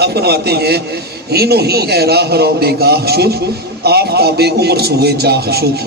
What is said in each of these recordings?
آپ فرماتے ہیں ہینو ہی اے راہ رو بے گاہ شد آفتاب عمر سوئے چاہ شد.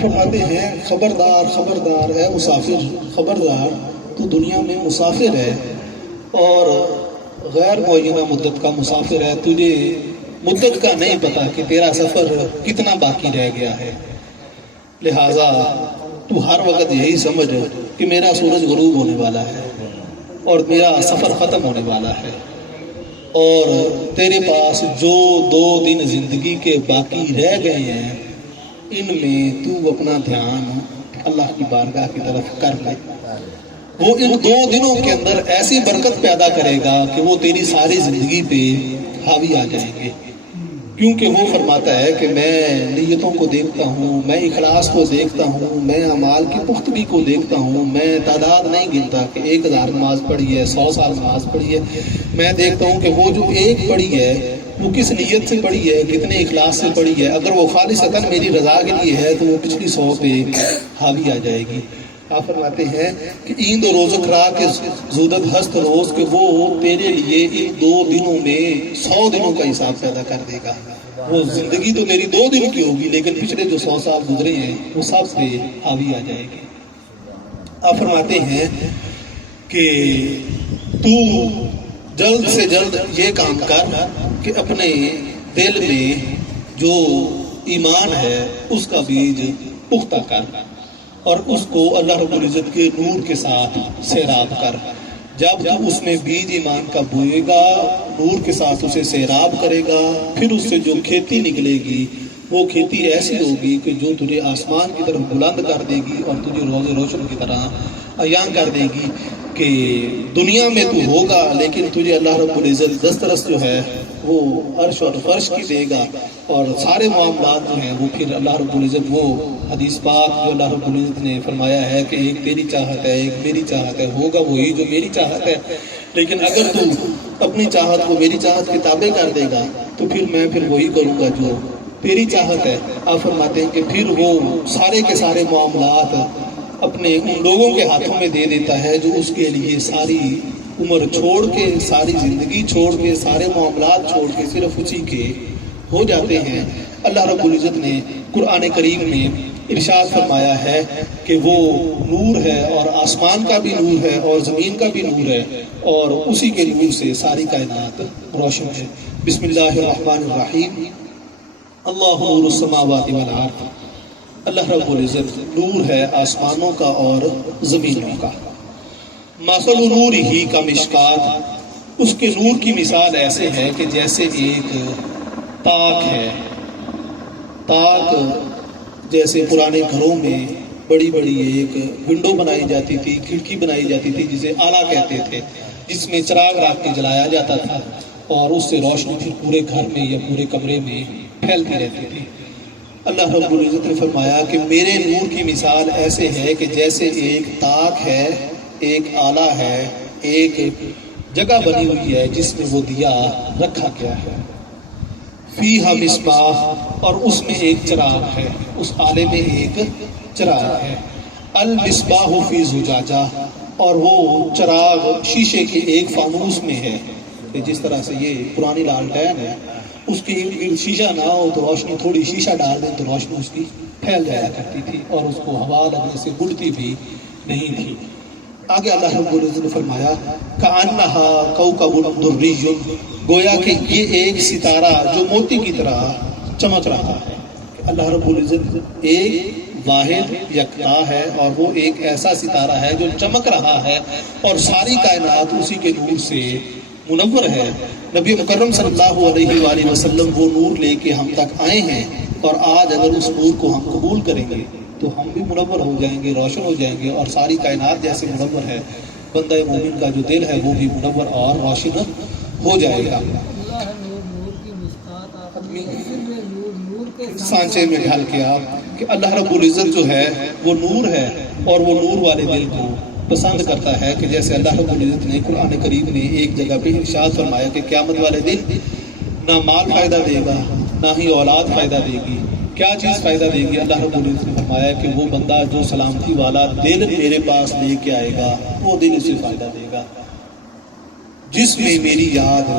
فرماتے ہیں خبردار خبردار اے مسافر، خبردار تو دنیا میں مسافر ہے اور غیر معینہ مدت کا مسافر ہے. تجھے مدت کا نہیں پتا کہ تیرا سفر کتنا باقی رہ گیا ہے. لہٰذا تو ہر وقت یہی سمجھ کہ میرا سورج غروب ہونے والا ہے اور میرا سفر ختم ہونے والا ہے، اور تیرے پاس جو 2 دن زندگی کے باقی رہ گئے ہیں ان میں تو اپنا دھیان اللہ کی بارگاہ کی طرف کر لے. وہ ان 2 دنوں کے اندر ایسی برکت پیدا کرے گا کہ وہ تیری ساری زندگی پہ حاوی آ جائیں گے. کیونکہ وہ فرماتا ہے کہ میں نیتوں کو دیکھتا ہوں، میں اخلاص کو دیکھتا ہوں، میں اعمال کی پختگی کو دیکھتا ہوں. میں تعداد نہیں گنتا کہ 1000 نماز پڑھی ہے، 100 سال نماز پڑھی ہے. میں دیکھتا ہوں کہ وہ جو ایک پڑھی ہے وہ کس نیت سے پڑھی ہے، کتنے اخلاص سے پڑھی ہے. اگر وہ خالصتاً میری رضا کے لیے ہے تو وہ پچھلی 100 پہ حاوی آ جائے گی. آپ فرماتے ہیں کہ ایند و روز کرا کے زودت ہست روز کہ وہ تیرے لیے ان 2 دنوں میں 100 دنوں کا حساب پیدا کر دے گا. وہ زندگی تو میری 2 دن کی ہوگی لیکن پچھلے جو 100 سال گزرے ہیں وہ سب پہ حاوی آ جائے گی. آپ فرماتے ہیں کہ تو جلد سے جلد یہ کام کر کہ اپنے دل میں جو ایمان ہے اس کا بیج پختہ کر اور اس کو اللہ رب العزت کے نور کے ساتھ سیراب کر. جب اس میں بیج ایمان کا بوئے گا، نور کے ساتھ اسے سیراب کرے گا، پھر اس سے جو کھیتی نکلے گی وہ کھیتی ایسی ہوگی کہ جو تجھے آسمان کی طرف بلند کر دے گی اور تجھے روز روشن کی طرح عیاں کر دے گی کہ دنیا میں تو ہوگا لیکن تجھے اللہ رب العزت دسترس جو ہے وہ عرش اور فرش کی دے گا، اور سارے معاملات جو ہیں وہ پھر اللہ رب العزت وہ حدیث پاک جو اللہ رب العزت نے فرمایا ہے کہ ایک تیری چاہت ہے ایک میری چاہت ہے، ہوگا وہی جو میری چاہت ہے. لیکن اگر تو اپنی چاہت کو میری چاہت کے تابع کر دے گا تو پھر میں وہی کروں گا جو تیری چاہت ہے. آپ فرماتے ہیں کہ پھر وہ سارے کے سارے معاملات اپنے ان لوگوں کے ہاتھوں میں دے دیتا ہے جو اس کے لیے ساری عمر چھوڑ کے، ساری زندگی چھوڑ کے، سارے معاملات چھوڑ کے صرف اسی کے ہو جاتے ہیں. اللہ رب العزت نے قرآن کریم میں ارشاد فرمایا ہے کہ وہ نور ہے اور آسمان کا بھی نور ہے اور زمین کا بھی نور ہے اور اسی کے نور سے ساری کائنات روشن ہے. بسم اللہ الرحمن الرحیم. اللہ نور السماوات والارض. اللہ رب العزت نور ہے آسمانوں کا اور زمینوں کا. مثل نورہ کمشکات. اس کے نور کی مثال ایسے ہے کہ جیسے ایک تاک ہے. تاک جیسے پرانے گھروں میں بڑی بڑی ایک ونڈو بنائی جاتی تھی، کھڑکی بنائی جاتی تھی جسے آلہ کہتے تھے، جس میں چراغ رکھ کے جلایا جاتا تھا اور اس سے روشنی پھر پورے گھر میں یا پورے کمرے میں پھیلتی رہتی تھی. اللہ رب العزت نے فرمایا کہ میرے نور کی مثال ایسے ہے کہ جیسے ایک تاک ہے، ایک آلہ ہے، ایک جگہ بنی ہوئی ہے جس میں وہ دیا رکھا گیا ہے. فیہا مصباح. اور اس میں ایک چراغ ہے، اس آلے میں ایک چراغ ہے. المصباح فی زجاجہ. اور وہ چراغ شیشے کے ایک فانوس میں ہے. جس طرح سے یہ پرانی لالٹین ہے، اس کے ارد شیشہ نہ ہو تو روشنی تھوڑی شیشہ ڈال دیں تو روشنی اس کی پھیل جایا کرتی تھی اور اس کو ہوا لگنے سے گڑتی بھی نہیں تھی. آگے اللہ رب العزت نے فرمایا کأنہا کوکب دری. گویا کہ یہ ایک ستارہ جو موتی کی طرح چمک رہا ہے. اللہ رب العزت ایک واحد یکتا ہے اور وہ ایک ایسا ستارہ ہے جو چمک رہا ہے اور ساری کائنات اسی کے نور سے منور ہے. نبی مکرم صلی اللہ علیہ وآلہ وسلم وہ نور لے کے ہم تک آئے ہیں، اور آج اگر اس نور کو ہم قبول کریں گے تو ہم بھی منور ہو جائیں گے، روشن ہو جائیں گے، اور ساری کائنات جیسے منور ہے بندہ مومن کا جو دل ہے وہ بھی منور اور روشن ہو جائے گا. سانچے میں ڈھال کے آپ کہ اللہ رب العزت جو ہے وہ نور ہے، اور وہ نور والے دل کو پسند کرتا ہے، کہ جیسے اللہ رب العزت نے قرآن کریم نے ایک جگہ پہ ارشاد فرمایا کہ قیامت والے دن نہ مال فائدہ دے گا نہ ہی اولاد فائدہ دے گی. کیا چیز فائدہ دے گی؟ اللہ رب العزت نے فرمایا کہ وہ بندہ جو سلامتی والا دل میرے پاس لے کے آئے گا وہ دل اسے فائدہ دے گا، جس میں میری یاد